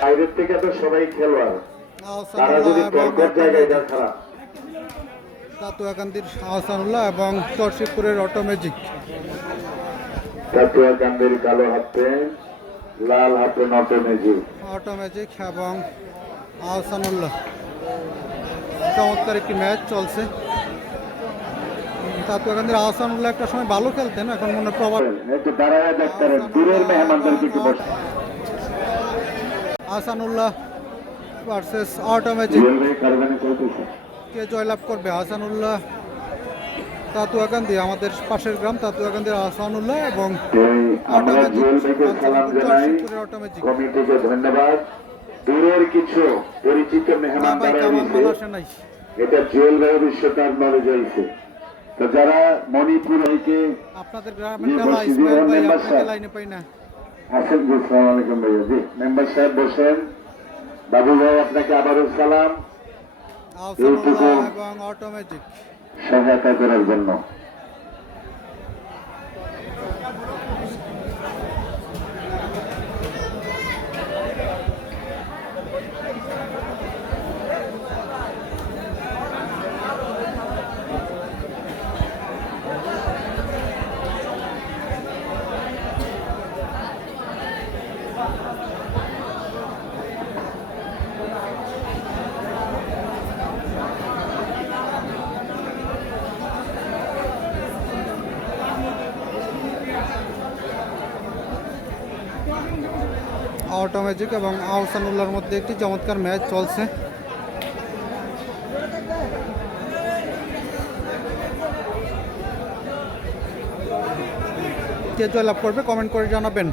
বাইরের থেকে তো সবাই খেলোয়াড়, তারা যদি তর্কের জায়গায় এটা খারাপ। তাতুয়াকান্দির আহসানুল্লাহ এবং চরশিবপুরের অটোমেজিক। তাতুয়াকান্দির কালো হাতে লাল হাতে অটোমেজিক এবং আহসানুল্লাহ। চমৎকার একটি ম্যাচ চলছে। তাতুয়াকান্দির আহসানুল্লাহ একটা সময় ভালো খেলতেন, এখন মনে প্রভাব। আহসানুল্লাহ ভার্সেস অটোমেজিক, কে জয়লাভ করবে? আহসানুল্লাহ তাতুয়াকান্দি, আমাদের পাশের গ্রাম তাতুয়াকান্দির আহসানুল্লাহ এবং অটোমেজিক। কমিটিকে ধন্যবাদ। দূরের কিছু পরিচিত মেহমান এটা জুয়েল ভাই বিশ্বকাপ নলেজ হয়েছে। তো যারা মণিপুর হইতে আপনাদের গ্রামের লাইনে পাই না। আসসালামু আলাইকুম ভাইয়া। জি মেম্বার সাহেব বসেন। বাবু ভাই আপনাকে আবারও সালাম এবং অটোমেজিক সহায়তা করার জন্য। অটোমেজিক এবং আহসানুল্লাহর মধ্যে একটি চমৎকার ম্যাচ চলছে। কে জয়লাভ করবে কমেন্ট করে জানাবেন।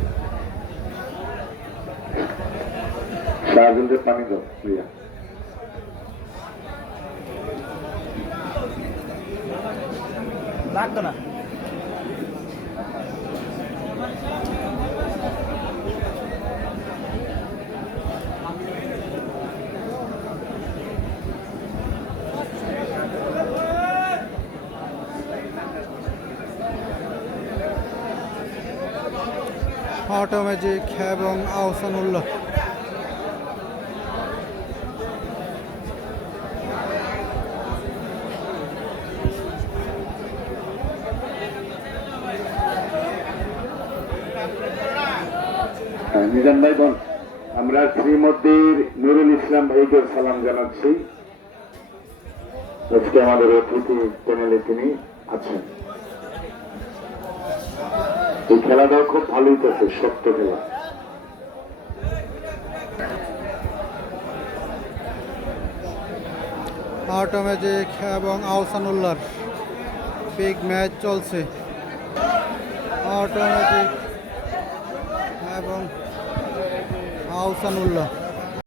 লাগতো না। অটোমেজিক এবং আহসানুল্লাহ। নিজাম ভাই বোন, আমরা শ্রীমতীর নুরুল ইসলাম ভাইকে সালাম জানাচ্ছি। আজকে আমাদের অতিথি প্যানেলে তিনি আছেন। এই খেলাটাও খুব ভালোই করছে, শক্ত খেলা। অটোমেজিক এবং আহসানুল্লাহর বিগ ম্যাচ চলছে। অটোমেজিক এবং আহসানুল্লাহ।